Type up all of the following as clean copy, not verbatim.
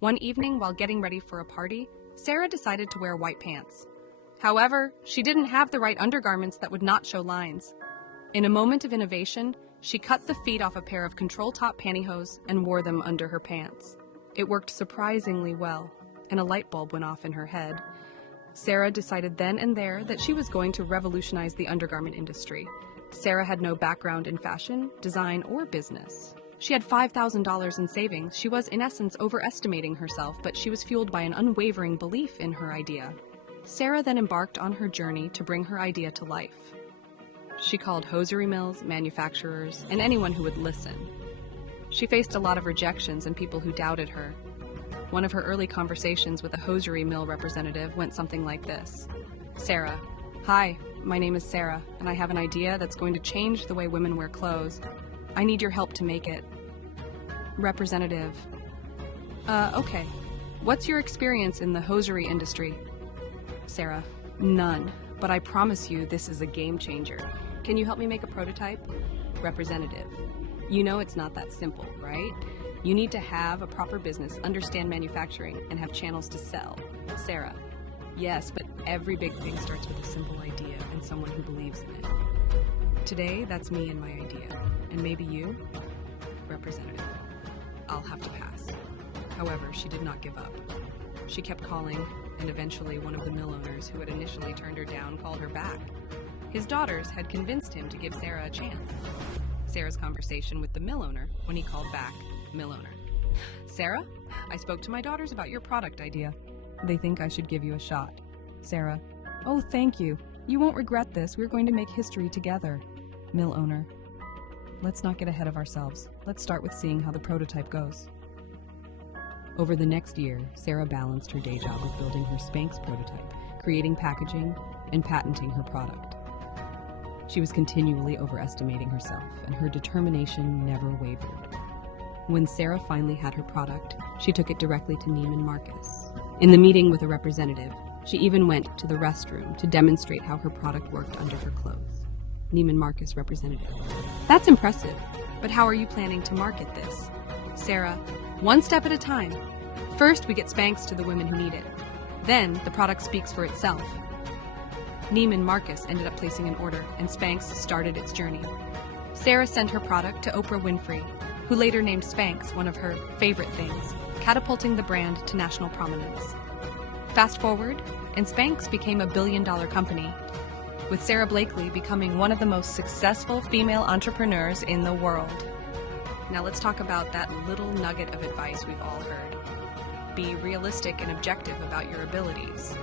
One evening, while getting ready for a party, Sarah decided to wear white pants. However, she didn't have the right undergarments that would not show lines. In a moment of innovation, she cut the feet off a pair of control-top pantyhose and wore them under her pants. It worked surprisingly well, and a light bulb went off in her head. Sarah decided then and there that she was going to revolutionize the undergarment industry. Sarah had no background in fashion, design, or business. She had $5,000 in savings. She was, in essence, overestimating herself, but she was fueled by an unwavering belief in her idea. Sarah then embarked on her journey to bring her idea to life. She called hosiery mills, manufacturers, and anyone who would listen. She faced a lot of rejections and people who doubted her. One of her early conversations with a hosiery mill representative went something like this. Sarah, hi, my name is Sarah, and I have an idea that's going to change the way women wear clothes. I need your help to make it. Representative, okay. What's your experience in the hosiery industry? Sarah, none, but I promise you this is a game changer. Can you help me make a prototype? Representative, you know it's not that simple, right? You need to have a proper business, understand manufacturing, and have channels to sell. Sarah, yes, but every big thing starts with a simple idea and someone who believes in it. Today, that's me and my idea. And maybe you? Representative, I'll have to pass. However, she did not give up. She kept calling, and eventually one of the mill owners who had initially turned her down called her back. His daughters had convinced him to give Sarah a chance. Sarah's conversation with the mill owner when he called back, mill owner. Sarah, I spoke to my daughters about your product idea. They think I should give you a shot. Sarah, oh, thank you. You won't regret this. We're going to make history together. Mill owner, let's not get ahead of ourselves. Let's start with seeing how the prototype goes. Over the next year, Sarah balanced her day job with building her Spanx prototype, creating packaging, and patenting her product. She was continually overestimating herself, and her determination never wavered. When Sarah finally had her product, she took it directly to Neiman Marcus. In the meeting with a representative, she even went to the restroom to demonstrate how her product worked under her clothes. Neiman Marcus representative. That's impressive, but how are you planning to market this? Sarah, one step at a time. First, we get Spanx to the women who need it. Then, the product speaks for itself. Neiman Marcus ended up placing an order, and Spanx started its journey. Sarah sent her product to Oprah Winfrey, who later named Spanx one of her favorite things, catapulting the brand to national prominence. Fast forward, and Spanx became a billion-dollar company, with Sarah Blakely becoming one of the most successful female entrepreneurs in the world. Now let's talk about that little nugget of advice we've all heard. Be realistic and objective about your abilities.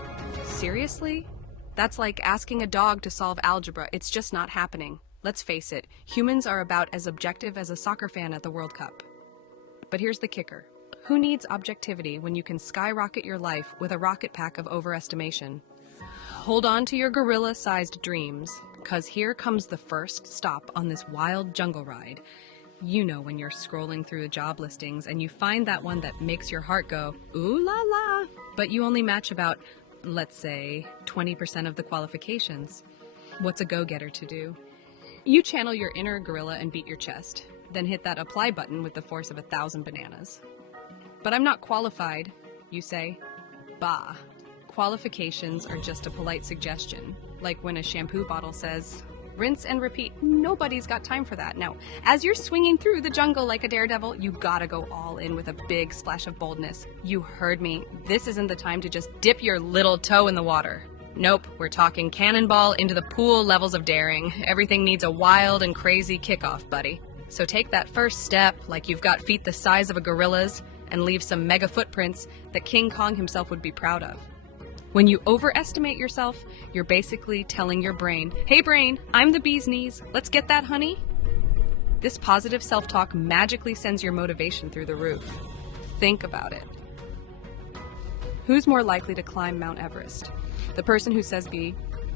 Seriously? That's like asking a dog to solve algebra. It's just not happening. Let's face it, humans are about as objective as a soccer fan at the World Cup. But here's the kicker. Who needs objectivity when you can skyrocket your life with a rocket pack of overestimation? Hold on to your gorilla-sized dreams, because here comes the first stop on this wild jungle ride. You know when you're scrolling through the job listings and you find that one that makes your heart go, ooh la la, but you only match about, let's say, 20% of the qualifications. What's a go-getter to do? You channel your inner gorilla and beat your chest, then hit that apply button with the force of 1,000 bananas. But I'm not qualified, you say. Bah. Qualifications are just a polite suggestion, like when a shampoo bottle says, rinse and repeat. Nobody's got time for that. Now, as you're swinging through the jungle like a daredevil, you gotta go all in with a big splash of boldness. You heard me. This isn't the time to just dip your little toe in the water. Nope, we're talking cannonball into the pool levels of daring. Everything needs a wild and crazy kickoff, buddy. So take that first step like you've got feet the size of a gorilla's and leave some mega footprints that King Kong himself would be proud of. When you overestimate yourself, you're basically telling your brain, hey brain, I'm the bee's knees, let's get that honey. This positive self-talk magically sends your motivation through the roof. Think about it. Who's more likely to climb Mount Everest? The person who says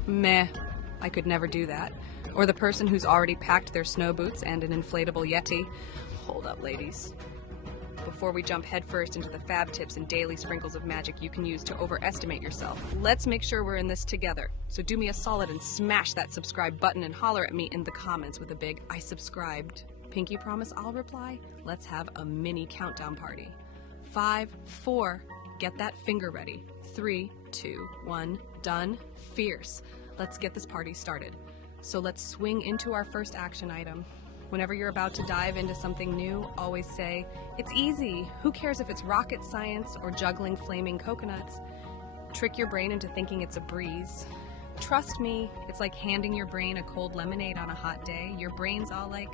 meh, I could never do that. Or the person who's already packed their snow boots and an inflatable Yeti? Hold up, ladies. Before we jump headfirst into the fab tips and daily sprinkles of magic you can use to overestimate yourself, let's make sure we're in this together. So do me a solid and smash that subscribe button and holler at me in the comments with a big, I subscribed. Pinky promise I'll reply? Let's have a mini countdown party. 5, 4. Get that finger ready. 3, 2, 1. Done. Fierce. Let's get this party started. So let's swing into our first action item. Whenever you're about to dive into something new, always say, "It's easy. Who cares if it's rocket science or juggling flaming coconuts?" Trick your brain into thinking it's a breeze. Trust me, it's like handing your brain a cold lemonade on a hot day. Your brain's all like,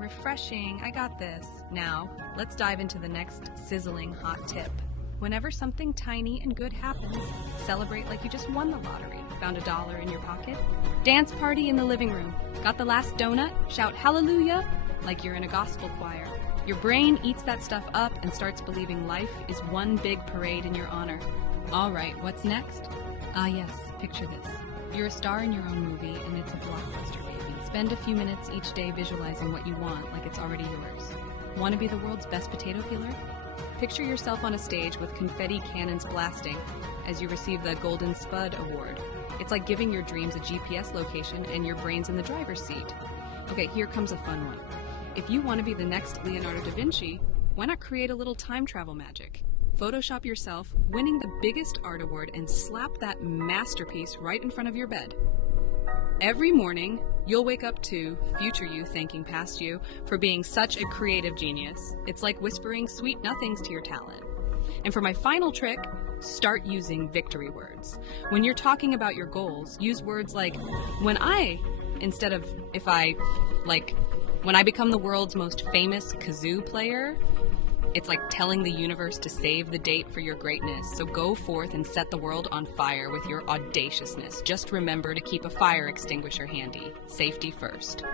refreshing, I got this. Now, let's dive into the next sizzling hot tip. Whenever something tiny and good happens, celebrate like you just won the lottery. Found $1 in your pocket? Dance party in the living room. Got the last donut? Shout hallelujah like you're in a gospel choir. Your brain eats that stuff up and starts believing life is one big parade in your honor. All right, what's next? Yes, picture this. You're a star in your own movie and it's a blockbuster, baby. Spend a few minutes each day visualizing what you want like it's already yours. Want to be the world's best potato peeler? Picture yourself on a stage with confetti cannons blasting as you receive the Golden Spud Award. It's like giving your dreams a GPS location and your brain's in the driver's seat. Okay, here comes a fun one. If you want to be the next Leonardo da Vinci, why not create a little time travel magic? Photoshop yourself winning the biggest art award and slap that masterpiece right in front of your bed. Every morning, you'll wake up to future you thanking past you for being such a creative genius. It's like whispering sweet nothings to your talent. And for my final trick, start using victory words. When you're talking about your goals, use words like, instead of when I become the world's most famous kazoo player. It's like telling the universe to save the date for your greatness. So go forth and set the world on fire with your audaciousness. Just remember to keep a fire extinguisher handy. Safety first.